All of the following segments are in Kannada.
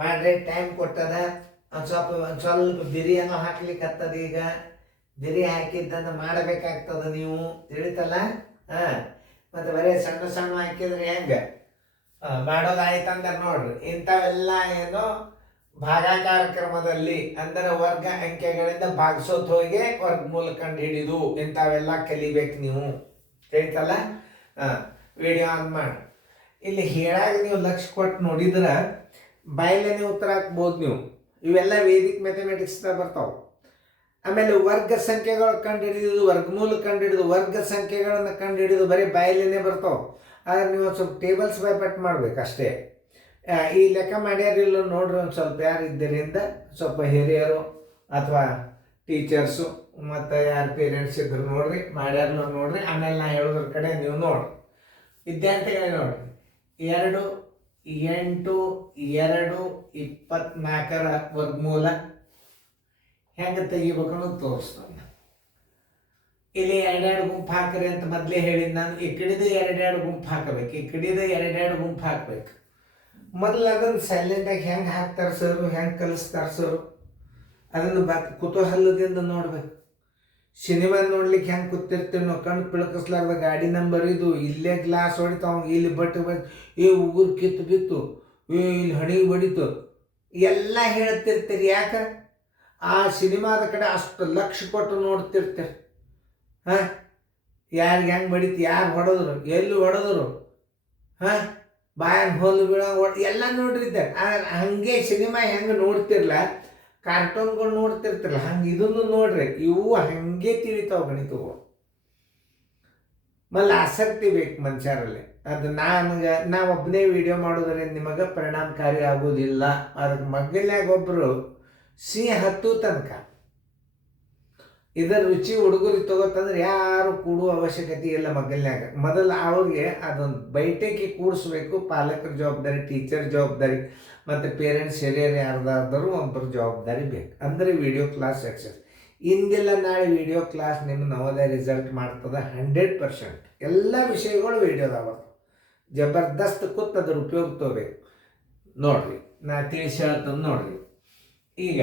ಮಾಡ್ರೆ ಟೈಮ್ ಕೊಟ್ಟದ. ಒಂದು ಸ್ವಲ್ಪ ಬಿರಿಯಾನಿ ಹಾಕ್ಲಿಕ್ಕೆ ಈಗ ಬಿರಿ ಹಾಕಿದ್ದಂತ ಮಾಡಬೇಕಾಗ್ತದ ನೀವು ತಿಳಿತಲ್ಲ. ಮತ್ತು ಬರೀ ಸಣ್ಣ ಸಣ್ಣ ಹಾಕಿದ್ರೆ ಹೆಂಗೆ ಮಾಡೋದಾಯ್ತಂದ್ರೆ ನೋಡ್ರಿ, ಇಂಥವೆಲ್ಲ ಏನು ಭಾಗಾಕಾರ ಕ್ರಮದಲ್ಲಿ ಅಂದರೆ ವರ್ಗ ಅಂಕೆಗಳಿಂದ ಭಾಗಿಸೋದು ಹೋಗಿ ವರ್ಗಮೂಲ ಕಂಡು ಹಿಡಿದು ಇಂಥವೆಲ್ಲ ಕಲಿಬೇಕು ನೀವು ತಿಳಿತಲ್ಲ. ವಿಡಿಯೋ ಆನ್ ಮಾಡಿ. ಇಲ್ಲಿ ಹೇಳಾಗ ನೀವು ಲಕ್ಷ್ಯ ಕೊಟ್ಟು ನೋಡಿದ್ರೆ ಬಾಯಲ್ಲೇ ಉತ್ತರ ಹಾಕ್ಬೋದು ನೀವು. ಇವೆಲ್ಲ ವೇದಿಕ್ ಮ್ಯಾಥಮೆಟಿಕ್ಸ್ದಾಗ ಬರ್ತಾವೆ. ಆಮೇಲೆ ವರ್ಗ ಸಂಖ್ಯೆಗಳು ಕಂಡುಹಿಡಿದು ವರ್ಗಮೂಲ ಕಂಡುಹಿಡಿದು ವರ್ಗ ಸಂಖ್ಯೆಗಳನ್ನು ಕಂಡುಹಿಡಿದು ಬರೀ ಬಾಯಲ್ಲೇ ಬರ್ತಾವೆ. ಆದರೆ ನೀವು ಒಂದು ಸ್ವಲ್ಪ ಟೇಬಲ್ಸ್ ಬೈ ಪಟ್ ಮಾಡ್ಬೇಕು ಅಷ್ಟೇ. ಈ ಲೆಕ್ಕ ಮಾಡ್ಯಾರಿಲ್ಲ ನೋಡ್ರಿ, ಒಂದು ಸ್ವಲ್ಪ ಯಾರು ಇದ್ದರಿಂದ ಸ್ವಲ್ಪ ಹಿರಿಯರು ಅಥವಾ ಟೀಚರ್ಸು ಮತ್ತು ಯಾರು ಪೇರೆಂಟ್ಸ್ ಇದ್ರು ನೋಡ್ರಿ, ಮಾಡ್ಯಾರಲ್ಲ ನೋಡ್ರಿ. ಆಮೇಲೆ ನಾ ಹೇಳೋದ್ರ ಕಡೆ ನೀವು ನೋಡ್ರಿ. ವಿದ್ಯಾರ್ಥಿಗಳೇ ನೋಡ್ರಿ, 2 8 2 24 ವರ್ಗಮೂಲ ಹೆಂಗೆ ತೆಗಿಬೇಕು ಅನ್ನೋದು ತೋರಿಸ್ತಾನೆ. ಇಲ್ಲಿ 2 ಗುಂಪು ಹಾಕ್ರಿ ಅಂತ ಮೊದಲೇ ಹೇಳಿದ್ದು ನಾನು. ಈ ಕಡೆದು 2 ಗುಂಪು ಹಾಕಬೇಕು, ಈ ಕಡೆದು 2 ಗುಂಪು ಹಾಕ್ಬೇಕು. ಮೊದಲು ಅದನ್ನು ಸೈಲೆಂಟಾಗಿ ಹೆಂಗೆ ಹಾಕ್ತಾರೆ ಸರು, ಹೆಂಗೆ ಕಲಿಸ್ತಾರೆ ಸರು, ಅದನ್ನು ಕುತೂಹಲದಿಂದ ನೋಡ್ಬೇಕು. ಸಿನಿಮಾ ನೋಡ್ಲಿಕ್ಕೆ ಹೆಂಗೆ ಕೂತಿರ್ತೀವಿ ನಾವು, ಕಣ್ಣು ಪಿಳಕಿಸ್ಲಾರ್ದ ಗಾಡಿ ನಂಬರ್ ಇದು, ಇಲ್ಲೇ ಗ್ಲಾಸ್ ಹೊಡಿತಾವ, ಇಲ್ಲಿ ಬಟ್ಟೆ ಉಗುರು ಕಿತ್ತು ಬಿತ್ತು, ಇಲ್ಲಿ ಹಣಿಗೆ ಬಡಿತು ಎಲ್ಲ ಹೇಳ್ತಿರ್ತೀರಿ. ಯಾಕೆ ಆ ಸಿನಿಮಾದ ಕಡೆ ಅಷ್ಟು ಲಕ್ಷ್ಯ ಕೊಟ್ಟು ನೋಡ್ತಿರ್ತೀರಿ. ಯಾರಿಗೆ ಹೆಂಗೆ ಬಡಿತು, ಯಾರು ಹೊಡೆದ್ರು, ಎಲ್ಲಿ ಹೊಡೆದ್ರು, ಬಾಯನ್ ಹೋಲು ಬೀಳ ಎಲ್ಲ ನೋಡಿರ್ತಾರೆ. ಹಂಗೆ ಸಿನಿಮಾ ಹೆಂಗೆ ನೋಡ್ತಿರ್ಲ, ಕಾರ್ಟೂನ್ಗಳು ನೋಡ್ತಿರ್ತಿರಲ್ಲ, ಹಂಗೆ ಇದನ್ನು ನೋಡ್ರಿ. ಇವು ಹಂಗೆ ತಿಳಿತಾವ ಗಣಿತವು. ಮಲ್ಲ ಆಸಕ್ತಿ ಬೇಕು ಮನುಷ್ಯರಲ್ಲಿ. ಅದು ನಾವು ಒಬ್ಬನೇ ವಿಡಿಯೋ ಮಾಡೋದ್ರಿಂದ ನಿಮಗೆ ಪರಿಣಾಮಕಾರಿ ಆಗೋದಿಲ್ಲ. ಅದಕ್ಕೆ ಮಗ್ಗಲ್ಯಾಗ ಒಬ್ಬರು ಹತ್ತು ತನಕ ಇದರ ರುಚಿ ಹುಡುಗರಿಗೆ ತಗೋತಂದ್ರೆ ಯಾರು ಕೂಡುವ ಅವಶ್ಯಕತೆ ಇಲ್ಲ ಮಗ್ಗಲ್ಯಾಗ. ಮೊದಲು ಅವ್ರಿಗೆ ಅದೊಂದು ಬೈಟೇಕಿ ಕೂಡಿಸ್ಬೇಕು. ಪಾಲಕರ ಜವಾಬ್ದಾರಿ, ಟೀಚರ್ ಜವಾಬ್ದಾರಿ ಮತ್ತು ಪೇರೆಂಟ್ಸ್ ಹಿರಿಯರು ಯಾರ್ದಾದರೂ ಒಬ್ಬರು ಜವಾಬ್ದಾರಿ ಬೇಕು. ಅಂದರೆ ವಿಡಿಯೋ ಕ್ಲಾಸ್ ಸಕ್ಸಸ್. ಇಂದಿಲ್ಲ ನಾಳೆ ವಿಡಿಯೋ ಕ್ಲಾಸ್ ನಿಮ್ಮ ನವೋದಯ ರಿಸಲ್ಟ್ ಮಾಡ್ತದೆ 100%. ಎಲ್ಲ ವಿಷಯಗಳು ವಿಡಿಯೋದಾಗ ಜಬರ್ದಸ್ತ್ ಕೂತ್ ಅದ್ರ ಉಪಯೋಗ ತಗೋಬೇಕು. ನೋಡ್ರಿ, ನಾ ತಿಳಿಸಿ ಹೇಳ್ತಂದು ನೋಡ್ರಿ. ಈಗ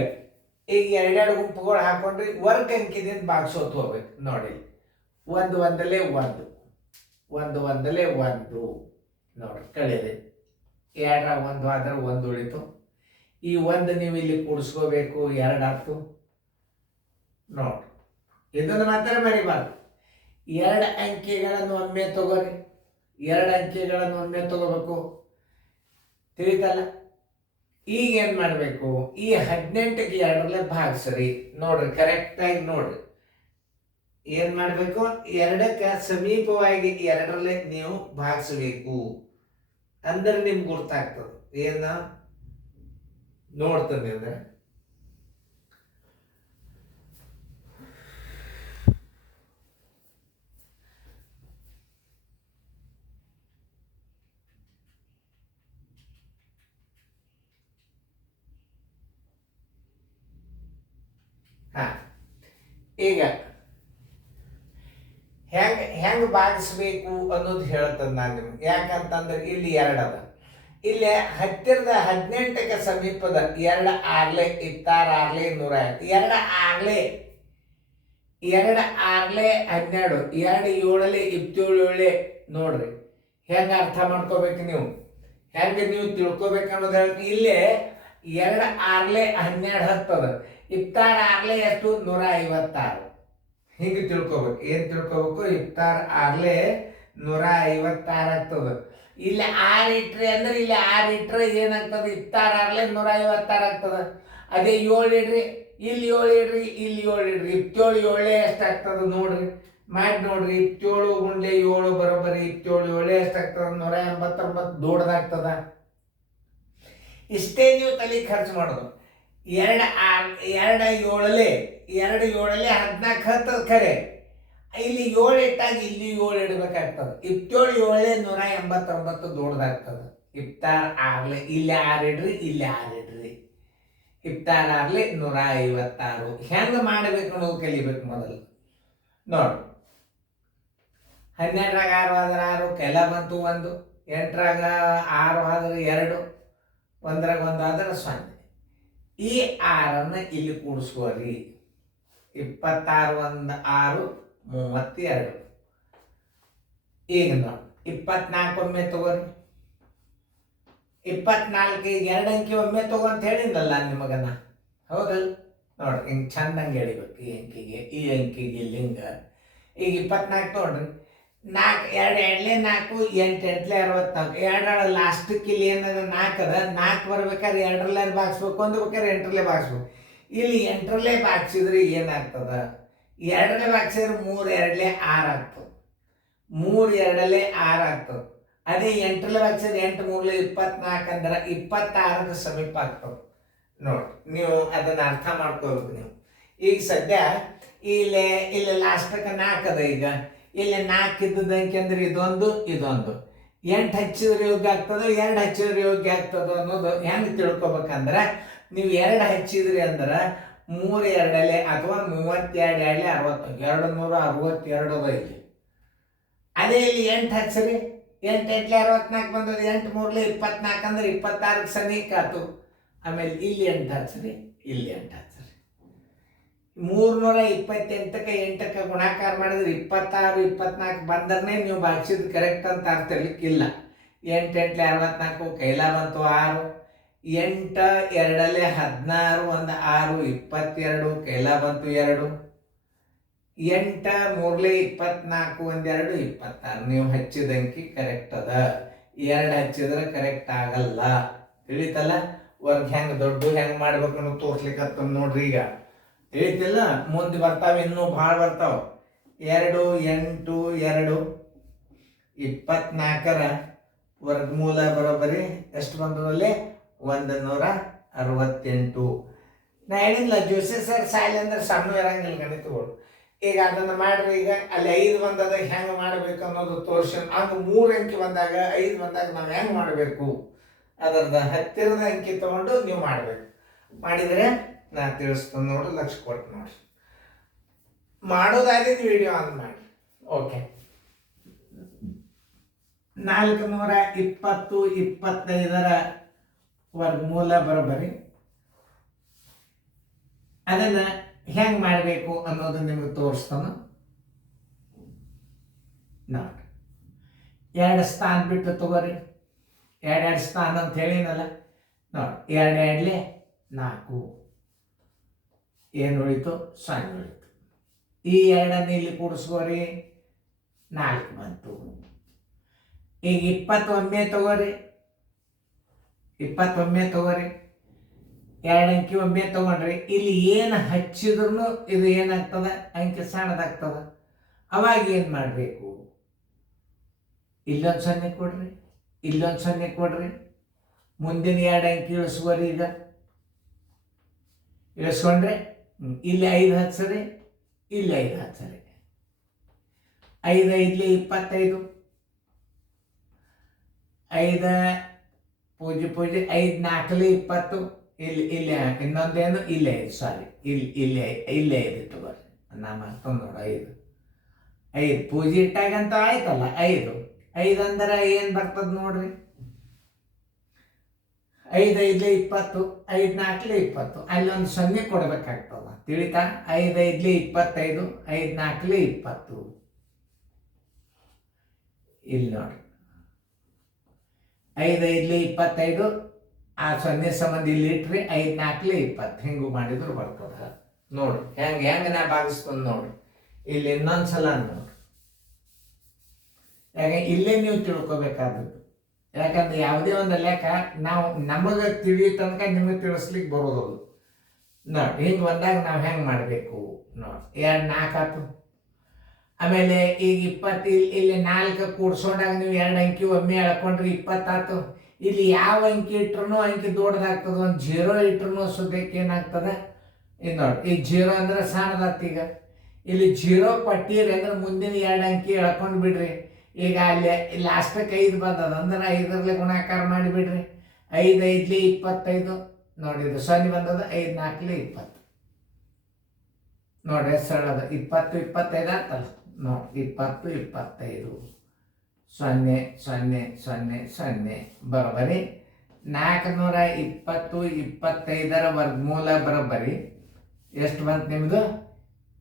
2 ಗುಂಪುಗಳು ಹಾಕೊಂಡ್ರಿ, ವರ್ಗ ಅಂಕಿದಿಂದ ಭಾಗಿಸೋದು ಹೋಗ್ಬೇಕು. ನೋಡಿ, 1 1 1 1 1 1 ನೋಡ್ರಿ, ಕಳೀರಿ. 2 1 ಆದ್ರೆ 1 ಉಳಿತು. ಈ 1 ನೀವು ಇಲ್ಲಿ ಕೂಡಿಸ್ಕೋಬೇಕು, 2 ಆಯ್ತು ನೋಡ್ರಿ. ಇದನ್ನು ಮಾತ್ರ ಮರಿಬಾರ್ದು. 2 ಅಂಕಿಗಳನ್ನು ಒಮ್ಮೆ ತಗೋರಿ, 2 ಅಂಕಿಗಳನ್ನು ಒಮ್ಮೆ ತಗೋಬೇಕು ತಿಳಿತಲ್ಲ. ಈಗ ಏನು ಮಾಡಬೇಕು, ಈ 18ಕ್ಕೆ 2ರಲ್ಲೇ ಭಾಗಿಸ್ರಿ. ನೋಡ್ರಿ, ಕರೆಕ್ಟಾಗಿ ನೋಡ್ರಿ. ಏನು ಮಾಡಬೇಕು, 2ಕ್ಕೆ ಸಮೀಪವಾಗಿ 2ರಲ್ಲೇ ನೀವು ಭಾಗಿಸಬೇಕು. ಅಂದ್ರೆ ನಿಮ್ಗೆ ಗೊತ್ತಾಗ್ತದೆ ಏನು ನೋಡ್ತಾನೆ ಅಂದ್ರೆ. ಈಗ ಹೆಂಗೆ ಭಾಗಿಸ್ಬೇಕು ಅನ್ನೋದು ಹೇಳ್ತದೆ ನಾನು ನಿಮ್ಗೆ. ಯಾಕಂತಂದ್ರೆ ಇಲ್ಲಿ 2 ಅದ. ಇಲ್ಲಿ ಹತ್ತಿರದ 18ಕ್ಕೆ ಸಮೀಪದ 2 6 26 6 105 2 6 2 6 12 2 7 27 ನೋಡ್ರಿ. ಹೆಂಗೆ ಅರ್ಥ ಮಾಡ್ಕೋಬೇಕು ನೀವು, ಹೆಂಗೆ ನೀವು ತಿಳ್ಕೊಬೇಕು ಅನ್ನೋದು ಹೇಳ್ತೀನಿ. ಇಲ್ಲೇ 2 6 12 ಹತ್ತದ, 26 6 ಎಷ್ಟು 156. ಹಿಂಗೆ ತಿಳ್ಕೊಬೇಕು. ಏನು ತಿಳ್ಕೊಬೇಕು, 26 6 156 ಆಗ್ತದೆ. ಇಲ್ಲಿ 6 ಇಟ್ರೆ ಅಂದ್ರೆ ಇಲ್ಲಿ 6 ಇಟ್ರೆ ಏನಾಗ್ತದೆ, 26 6 156 ಆಗ್ತದೆ. ಅದೇ 7 ಇಡ್ರಿ, ಇಲ್ಲಿ 7 ಇಡ್ರಿ, ಇಲ್ಲಿ 7 ಇಡ್ರಿ, 27 7 ಎಷ್ಟಾಗ್ತದೆ ನೋಡ್ರಿ, ಮಾಡಿ ನೋಡ್ರಿ. 27 ಗುಂಡ್ಲೆ 7 ಬರೋಬ್ಬರಿ 27 7 ಎಷ್ಟಾಗ್ತದೆ, 189 ದೊಡ್ಡದಾಗ್ತದ. ಇಷ್ಟೇ ನೀವು ತಲೆ ಖರ್ಚು ಮಾಡೋದು. 2 7 14 ಹತ್ತದ ಖರೆ. ಇಲ್ಲಿ 7 ಇಟ್ಟಾಗ ಇಲ್ಲಿ 7 ಇಡಬೇಕಾಗ್ತದೆ. 27 7 189 ದೊಡ್ಡದಾಗ್ತದೆ. 26 ಇಲ್ಲಿ 6 ಇಡ್ರಿ, ಇಲ್ಲಿ 6 ಇಡ್ರಿ, 26 156. ಹೆಂಗೆ ಮಾಡಬೇಕು ಅನ್ನೋದು ಕಲಿಬೇಕು ಮೊದಲು. ನೋಡಿ, 12ರಾಗ 6 ಆದ್ರೆ 6, ಕೆಲ ಬಂತು 1, 8ರಾಗ 6 ಆದ್ರೆ 2, ಒಂದ್ರಾಗ ಒಂದಾದ್ರೆ 0. ಈ 6 ಇಲ್ಲಿ ಕೂಡಿಸ್ಕೋರಿ. 26 1 6 32. ಈಗ ನೋಡಿ 24 ಒಮ್ಮೆ ತಗೋರಿ. 24 ಈಗ 2 ಅಂಕಿ ಒಮ್ಮೆ ತಗೋ ಅಂತ ಹೇಳಿದ್ನಲ್ಲ ನಿಮಗನ, ಹೌದಲ್ಲ? ನೋಡ್ರಿ ಹಿಂಗೆ ಚಂದಂಗೆ ಹೇಳಿಬೇಕು. ಈ ಅಂಕಿಗೆ ಇಲ್ಲಿಂಗ ಈಗ 24 ನೋಡ್ರಿ. 4 2 2 4 8 8 64. 2 ಲಾಸ್ಟಕ್ಕೆ ಇಲ್ಲಿ ಏನದ 4 ಅದ. 4 ಬರ್ಬೇಕಾದ್ರೆ 2 ಬಾಗಿಸ್ಬೇಕು, ಒಂದು ಬೇಕಾದ್ರೆ 8 ಬಾಗಿಸ್ಬೇಕು. ಇಲ್ಲಿ 8 ಬಾಗಿಸಿದ್ರೆ ಏನಾಗ್ತದ? 2 ಬಾಗಿಸಿದ್ರೆ 3 2 6 ಆಗ್ತದೆ. 3 2 6 ಆಗ್ತದೆ. ಅದೇ 8 ಬಾಗಿಸಿದ್ರೆ 8 3 24 ಅಂದ್ರೆ 26ಕ್ಕೆ ಸಮೀಪ ಆಗ್ತದೆ. ನೋಡಿ, ನೀವು ಅದನ್ನ ಅರ್ಥ ಮಾಡ್ಕೋಬೇಕು ನೀವು. ಈಗ ಸದ್ಯ ಇಲ್ಲಿ ಲಾಸ್ಟಕ್ಕೆ 4 ಅದ. ಈಗ ಇಲ್ಲಿ 4 ಇದ್ದದ ಅಂಕಿ ಅಂದ್ರೆ ಇದೊಂದು 8 ಹಚ್ಚಿದ್ರೆ ಯೋಗ್ಯ ಆಗ್ತದೆ, 2 ಹಚ್ಚಿದ್ರೆ ಯೋಗ್ಯ ಆಗ್ತದೆ ಅನ್ನೋದು ಹೆಂಗೆ ತಿಳ್ಕೊಬೇಕಂದ್ರೆ, ನೀವು 2 ಹಚ್ಚಿದ್ರಿ ಅಂದ್ರೆ 3 2 ಅಥವಾ 32 2 262 ಅದ ಇಲ್ಲಿ. ಅದೇ ಇಲ್ಲಿ 8 ಹಚ್ಚಿರಿ, 8 8 64 ಬಂದದ. 8 3 24 ಅಂದ್ರೆ 26ಕ್ಕೆ ಸಮೀಪ ಆಯ್ತು. ಆಮೇಲೆ ಇಲ್ಲಿ 8 ಹಚ್ಚಿರಿ, ಇಲ್ಲಿ 8 ಹಚ್ಚಿರಿ. 328ಕ್ಕೆ 8ಕ್ಕೆ ಗುಣಾಕಾರ ಮಾಡಿದ್ರೆ 26 24 ಬಂದ್ರೆ ನೀವು ಭಾಗಿಸಿದ್ ಕರೆಕ್ಟ್ ಅಂತ ಅರ್ಥ ಇರ್ಲಿಕ್ಕಿಲ್ಲ. 8 8 64 ಕೈಲ ಬಂತು 6. 8 2 16 1 6 22 ಕೈಲ ಬಂತು 2. 8 3 24 1 2 26. ನೀವು ಹಚ್ಚಿದ ಅಂಕಿ ಕರೆಕ್ಟ್ ಅದ. 2 ಹಚ್ಚಿದ್ರೆ ಕರೆಕ್ಟ್ ಆಗಲ್ಲ. ತಿಳಿತಲ್ಲ? ವರ್ಗ ಹೆಂಗೆ ದೊಡ್ಡ ಹೆಂಗೆ ಮಾಡ್ಬೇಕು ಅನ್ನೋದು ತೋರ್ಸ್ಲಿಕ್ಕೆ ನೋಡ್ರಿ. ಈಗ ತಿಳಿತಿಲ್ಲ? ಮುಂದೆ ಬರ್ತಾವೆ, ಇನ್ನೂ ಭಾಳ ಬರ್ತಾವೆ. 2 8 2 24ರ ವರ್ಗಮೂಲ ಬರೋಬ್ಬರಿ ಎಷ್ಟು ಬಂದದಲ್ಲಿ? 168. ನಾ ಹೇಳಿಲ್ಲ ಜೋಶಿ ಸರ್ ಸಾಯಿಲ್ ಅಂದ್ರೆ ಸಣ್ಣ ಇರಂಗಿಲ್ಲ ಗಣಿತಗಳು. ಈಗ ಅದನ್ನು ಮಾಡ್ರಿ. ಈಗ ಅಲ್ಲಿ 5 ಬಂದದ ಹೆಂಗೆ ಮಾಡಬೇಕು ಅನ್ನೋದು ತೋರಿಸಿ. ಹಂಗೆ 3 ಅಂಕಿ ಬಂದಾಗ 5 ಬಂದಾಗ ನಾವು ಹೆಂಗೆ ಮಾಡಬೇಕು ಅದರದ ಹತ್ತಿರದ ಅಂಕಿ ತಗೊಂಡು ನೀವು ಮಾಡಬೇಕು. ಮಾಡಿದರೆ ನಾ ತಿಳಿಸ್ತೀನಿ ನೋಡಿ, ಲಕ್ಷ ಕೊಟ್ಟು ನೋಡಿ. ಮಾಡೋದಾಗಿದ್ದು ವಿಡಿಯೋ ಆನ್ ಮಾಡಿ. ಓಕೆ. 420 25ರ ವರ್ಗಮೂಲ ಬರೋಬ್ಬರಿ. ಅದನ್ನ ಹೆಂಗ್ ಮಾಡಬೇಕು ಅನ್ನೋದು ನಿಮಗೆ ತೋರಿಸ್ತಾನ ನೋಡಿ. 2 ಸ್ಥಾನ ಬಿಟ್ಟು ತಗೋರಿ. 2 ಸ್ಥಾನ ಅಂತ ಹೇಳಿನಲ್ಲ ನೋಡಿ. 2 2 4 ಏನು ಉಳಿತು? 0 ಉಳಿತು. ಈ 2 ಇಲ್ಲಿ ಕೂಡಿಸ್ಕೋರಿ, 4 ಬಂತು. ಈಗ 20 ಒಮ್ಮೆ ತಗೋರಿ. 20 ಒಮ್ಮೆ ತಗೋರಿ. 2 ಅಂಕಿ ಒಮ್ಮೆ ತಗೊಂಡ್ರಿ. ಇಲ್ಲಿ ಏನು ಹಚ್ಚಿದ್ರು ಇದು ಏನಾಗ್ತದ? ಅಂಕಿ ಸಣ್ಣದಾಗ್ತದ. ಅವಾಗ ಏನು ಮಾಡಬೇಕು? ಇಲ್ಲೊಂದು 0 ಕೊಡ್ರಿ, ಇಲ್ಲೊಂದು 0 ಕೊಡ್ರಿ. ಮುಂದಿನ 2 ಅಂಕಿ ಇಳಿಸ್ಕೋರಿ. ಈಗ ಇಳಿಸ್ಕೊಂಡ್ರೆ ಇಲ್ಲಿ 5 ಹಚ್ಚಿರಿ, ಇಲ್ಲಿ 5 ಹಚ್ಚಿರಿ. 5 5 25. 5 ಪೂಜೆ 5 4 20. ಇಲ್ಲಿ ಇನ್ನೊಂದೇನು? ಇಲ್ಲಿ 5. ಸಾರಿ, ಇಲ್ಲಿ 5 ಇಟ್ಟು ಬರ್ರಿ. ನಾ ಮತ್ತೊಂದು ನೋಡು 5 ಪೂಜೆ ಇಟ್ಟಾಗಂತ ಆಯ್ತಲ್ಲ. 5 ಅಂದ್ರೆ ಏನು ಬರ್ತದೆ ನೋಡ್ರಿ? 5 5 20, 5 4 20. ಅಲ್ಲಿ ಒಂದು 0 ಕೊಡ್ಬೇಕಾಗ್ತದ. ತಿಳಿತಾ? 5 5 25, 5 4 20. ಇಲ್ಲಿ ನೋಡ್ರಿ, 5 5 25. ಆ 0 ಸಂಬಂಧ ಇಲ್ಲಿ ಇಟ್ರಿ. 5 4 20. ಹಿಂಗೂ ಮಾಡಿದ್ರು ಬರ್ತದ ನೋಡ್ರಿ. ಹೆಂಗೆ ನಾ ಭಾಗಿಸ್ಕೊಂಡು ನೋಡ್ರಿ. ಇಲ್ಲಿ ಇನ್ನೊಂದ್ಸಲ ನೋಡ್ರಿ. ಯಾಕೆ ಇಲ್ಲೇ ನೀವು ತಿಳ್ಕೊಬೇಕಾದದ್ದು. ಯಾಕಂದ್ರೆ ಯಾವುದೇ ಒಂದು ಲೆಕ್ಕ ನಾವು ನಮಗೆ ತಿಳಿಯೋ ತನಕ ನಿಮಗೆ ತಿಳಿಸ್ಲಿಕ್ಕೆ ಬರೋದಲ್ಲ ನೋಡಿ. ಹಿಂಗೆ ಬಂದಾಗ ನಾವು ಹೆಂಗೆ ಮಾಡಬೇಕು ನೋಡಿ. 2 4 ಆಯ್ತು. ಆಮೇಲೆ ಈಗ 20 ಇಲ್ಲಿ 4 ಕೂಡ್ಸೋಂಡಾಗ ನೀವು 2 ಅಂಕಿ ಒಮ್ಮೆ ಎಳ್ಕೊಂಡ್ರಿ 20 ಆಯ್ತು. ಇಲ್ಲಿ ಯಾವ ಅಂಕಿ ಇಟ್ರು ಅಂಕಿ ದೊಡ್ಡದಾಗ್ತದೆ. ಒಂದು 0 ಇಟ್ರು ಸುದ್ದಕ್ಕೆ ಏನಾಗ್ತದೆ? ಇದು ನೋಡಿ, ಈ 0 ಅಂದ್ರೆ ಸಣ್ಣದಾಗ್ತ. ಈಗ ಇಲ್ಲಿ 0 ಕೊಟ್ಟಿರಿ ಅಂದ್ರೆ ಮುಂದಿನ 2 ಅಂಕಿ ಎಳ್ಕೊಂಡು ಬಿಡ್ರಿ. ಈಗ ಅಲ್ಲಿ ಲಾಸ್ಟಕ್ಕೆ 5 ಬಂದದ ಅಂದ್ರೆ 5ರಲ್ಲಿ ಗುಣಾಕಾರ ಮಾಡಿಬಿಡ್ರಿ. 5 5 25 ನೋಡಿ. ಇದು 0 ಬಂದದ. 5 4 20 ನೋಡ್ರಿ. ಸರಳದ 20 25 ಆಗ್ತಲ್ಲ ನೋಡಿ. 20 25 0 0 0 0 ಬರೋಬರಿ 425 ವರ್ಗಮೂಲ ಬರೋಬ್ಬರಿ ಎಷ್ಟು ಬಂತು ನಿಮ್ಮದು?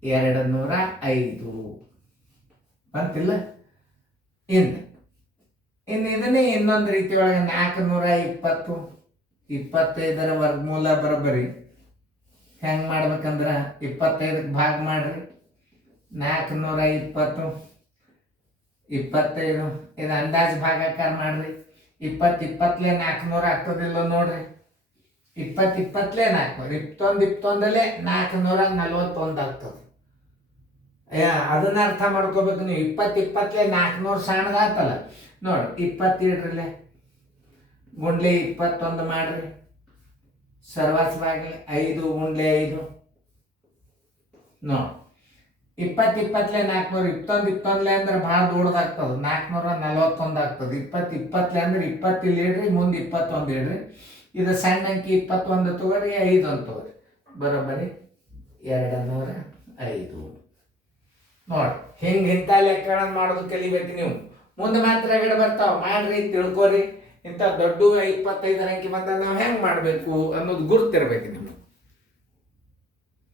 205 ಬಂತಿಲ್ಲ? ಇನ್ನು ಇದನ್ನೇ ಇನ್ನೊಂದು ರೀತಿ ಒಳಗೆ 425 ವರ್ಗಮೂಲ ಬರೋಬ್ಬರಿ ಹೆಂಗೆ ಮಾಡ್ಬೇಕಂದ್ರೆ 25ಕ್ಕೆ ಭಾಗ ಮಾಡ್ರಿ. 420 25 ಇದು ಅಂದಾಜು ಭಾಗಾಕಾರ ಮಾಡ್ರಿ. 20 400 ಆಗ್ತದಿಲ್ಲ ನೋಡ್ರಿ. 20 400 21 441 ಆಗ್ತದೆ. ಅದನ್ನ ಅರ್ಥ ಮಾಡ್ಕೋಬೇಕು ನೀವು. 20 400 ಸಣ್ಣದಾಗ್ತಲ್ಲ ನೋಡಿ. 20 ಇಡ್ರಲ್ಲೇ ಗುಂಡ್ಲೆ 21 ಮಾಡ್ರಿ. ಸರ್ವಾಸವಾಗಿ 5 ಗುಂಡ್ಲೆ 5 ನೋಡಿ. 20 400 21 ಅಂದ್ರೆ ಭಾಳ ದೊಡ್ಡದಾಗ್ತದೆ. 441 ಆಗ್ತದೆ. 20 ಅಂದ್ರೆ 20 ಇಲ್ಲಿ ಇಡ್ರಿ, ಮುಂದೆ 21 ಇಡ್ರಿ. ಇದು ಸಣ್ಣ ಅಂಕಿ 21 ತಗೋರಿ, 5 ಅಂತ ತಗೋರಿ. ಬರೋಬ್ಬರಿ 205 ನೋಡಿ. ಇಂಥ ಲೆಕ್ಕಗಳನ್ನು ಮಾಡೋದು ಕಲಿಬೇಕು ನೀವು. ಮುಂದೆ ಮಾತ್ರ ರಗಡೆ ಬರ್ತಾವ, ಮಾಡ್ರಿ, ತಿಳ್ಕೊರಿ. ಇಂಥ ದೊಡ್ಡ 25 ಅಂಕಿ ಬಂದಾಗ ನಾವು ಹೆಂಗೆ ಮಾಡಬೇಕು ಅನ್ನೋದು ಗುರುತಿರ್ಬೇಕು ನಿಮ್ಗೆ.